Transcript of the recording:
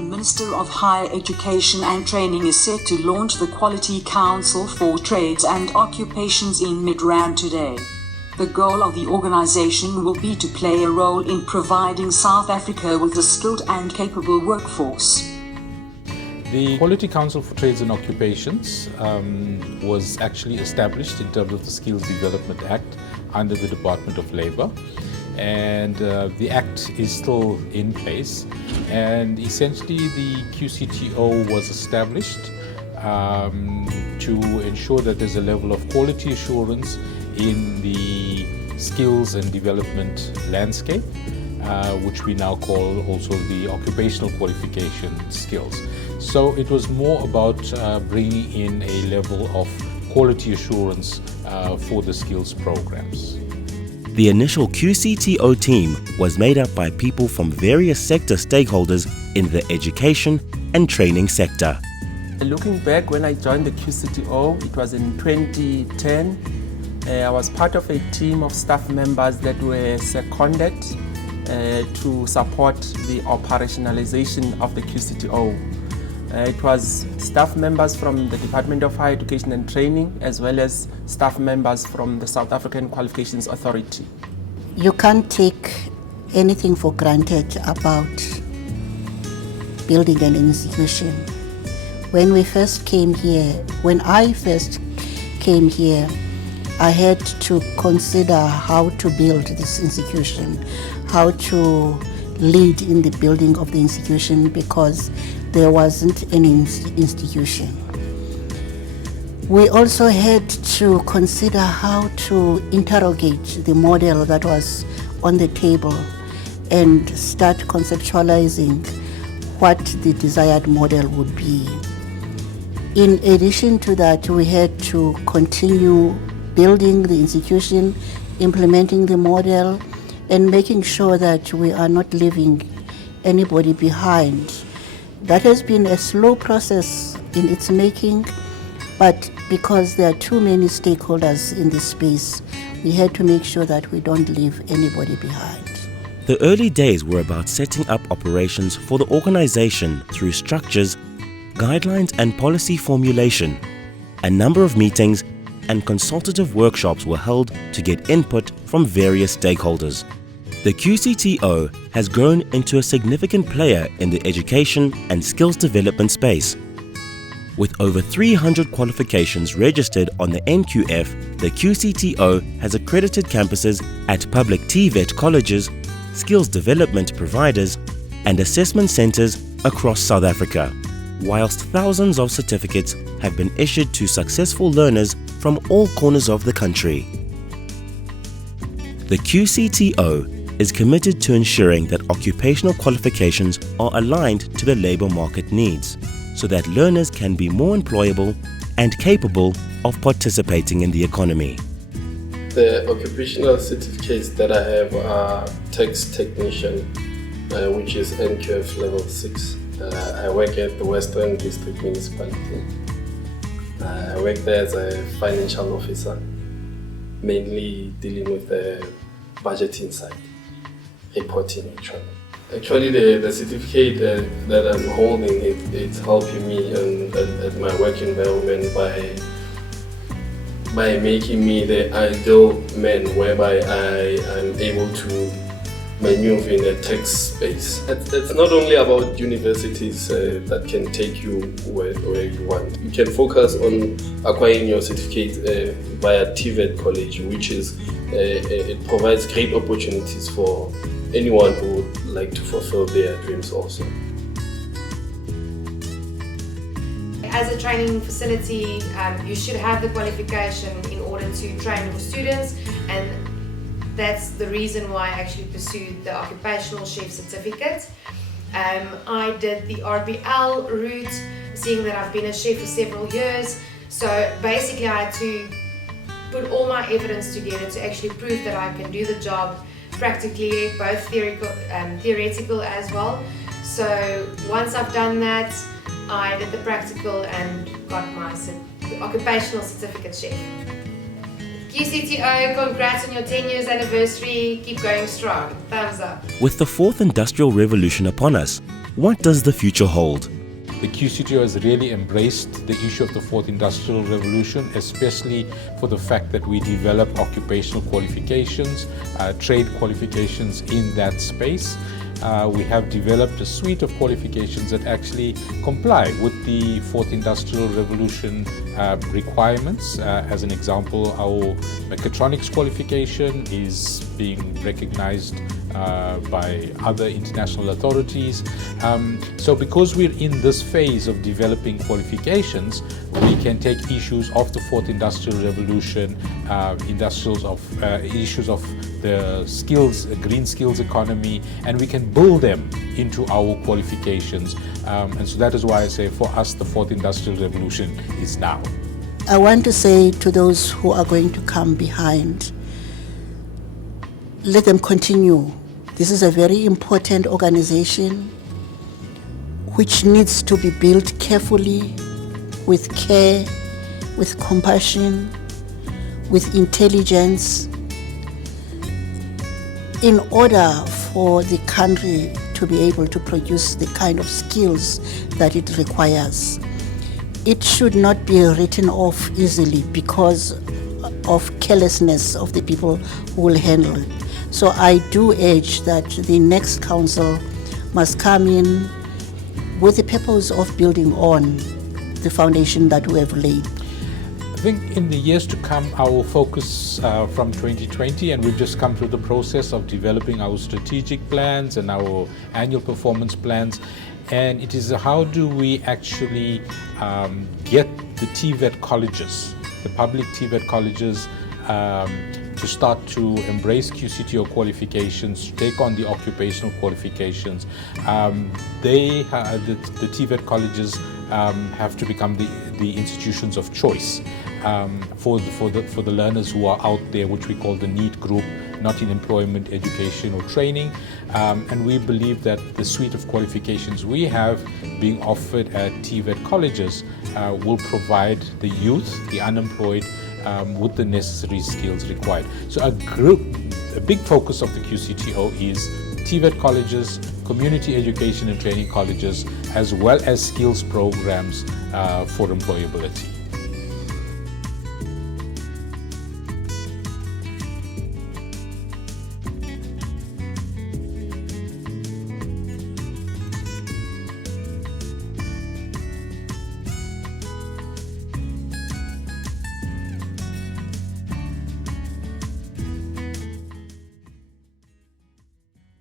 The Minister of Higher Education and Training is set to launch the Quality Council for Trades and Occupations in Midrand today. The goal of the organization will be to play a role in providing South Africa with a skilled and capable workforce. The Quality Council for Trades and Occupations was actually established in terms of the Skills Development Act under the Department of Labour. And the Act is still in place. And essentially the QCTO was established to ensure that there's a level of quality assurance in the skills and development landscape, which we now call also the occupational qualification skills. So it was more about bringing in a level of quality assurance for the skills programs. The initial QCTO team was made up by people from various sector stakeholders in the education and training sector. Looking back, when I joined the QCTO, it was in 2010. I was part of a team of staff members that were seconded to support the operationalization of the QCTO. It was staff members from the Department of Higher Education and Training, as well as staff members from the South African Qualifications Authority. You can't take anything for granted about building an institution. When I first came here, I had to consider how to build this institution, how to lead in the building of the institution, because there wasn't any institution. We also had to consider how to interrogate the model that was on the table and start conceptualizing what the desired model would be. In addition to that, we had to continue building the institution, implementing the model, and making sure that we are not leaving anybody behind. That has been a slow process in its making, but because there are too many stakeholders in this space, we had to make sure that we don't leave anybody behind. The early days were about setting up operations for the organization through structures, guidelines and policy formulation. A number of meetings and consultative workshops were held to get input from various stakeholders. The QCTO has grown into a significant player in the education and skills development space. With over 300 qualifications registered on the NQF, the QCTO has accredited campuses at public TVET colleges, skills development providers, and assessment centers across South Africa, whilst thousands of certificates have been issued to successful learners from all corners of the country. The QCTO is committed to ensuring that occupational qualifications are aligned to the labour market needs, so that learners can be more employable and capable of participating in the economy. The occupational certificates that I have are tax technician, which is NQF level 6. I work at the Western District Municipality. I work there as a financial officer, mainly dealing with the budgeting side, reporting actually. Actually, the certificate that I'm holding, it's helping me at my work environment by making me the ideal man, whereby I am able to maneuver in the tax space. It's not only about universities that can take you where you want. You can focus on acquiring your certificate via TVET college, which is it provides great opportunities for anyone who would like to fulfill their dreams also. As a training facility, you should have the qualification in order to train your students, and that's the reason why I actually pursued the occupational chef certificate. I did the RBL route, seeing that I've been a chef for several years. So basically I had to put all my evidence together to actually prove that I can do the job practically, both theoretical as well. So once I've done that, I did the practical and got my occupational certificate chef. QCTO, congrats on your 10 years anniversary. Keep going strong. Thumbs up. With the fourth industrial revolution upon us, What does the future hold? The QCTO has really embraced the issue of the fourth industrial revolution, especially for the fact that we develop occupational qualifications, trade qualifications in that space. We have developed a suite of qualifications that actually comply with the fourth industrial revolution requirements. As an example, our mechatronics qualification is being recognized by other international authorities. So because we're in this phase of developing qualifications, we can take issues of the fourth industrial revolution, issues of the skills, green skills economy, and we can build them into our qualifications. And so that is why I say for us the fourth industrial revolution is now. I want to say to those who are going to come behind, let them continue. This is a very important organization which needs to be built carefully, with care, with compassion, with intelligence, in order for the country to be able to produce the kind of skills that it requires. It should not be written off easily because of carelessness of the people who will handle it. So I do urge that the next council must come in with the purpose of building on the foundation that we have laid. I think in the years to come, our focus from 2020, and we've just come through the process of developing our strategic plans and our annual performance plans, and it is how do we actually get the TVET colleges, the public TVET colleges, to start to embrace QCTO qualifications, to take on the occupational qualifications. The TVET colleges have to become the institutions of choice for the learners who are out there, which we call the NEET group, not in employment, education or training. And we believe that the suite of qualifications we have being offered at TVET colleges will provide the youth, the unemployed, with the necessary skills required. So a big focus of the QCTO is TVET colleges, community education and training colleges, as well as skills programs for employability.